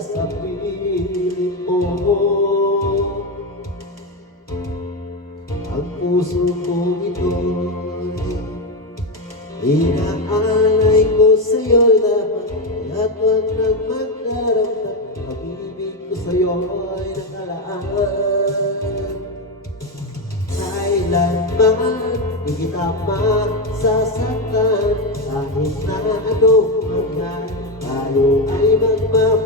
sa piling mo. Ang puso ko ito'y inaalay ko sa'yo lahat, at wag nang magdaramdam. Pag-ibig ko sa'yo'y nakalaan. Kailanman di kita masasaktan, kahit na anong mangyari, tayo ay magmamahal.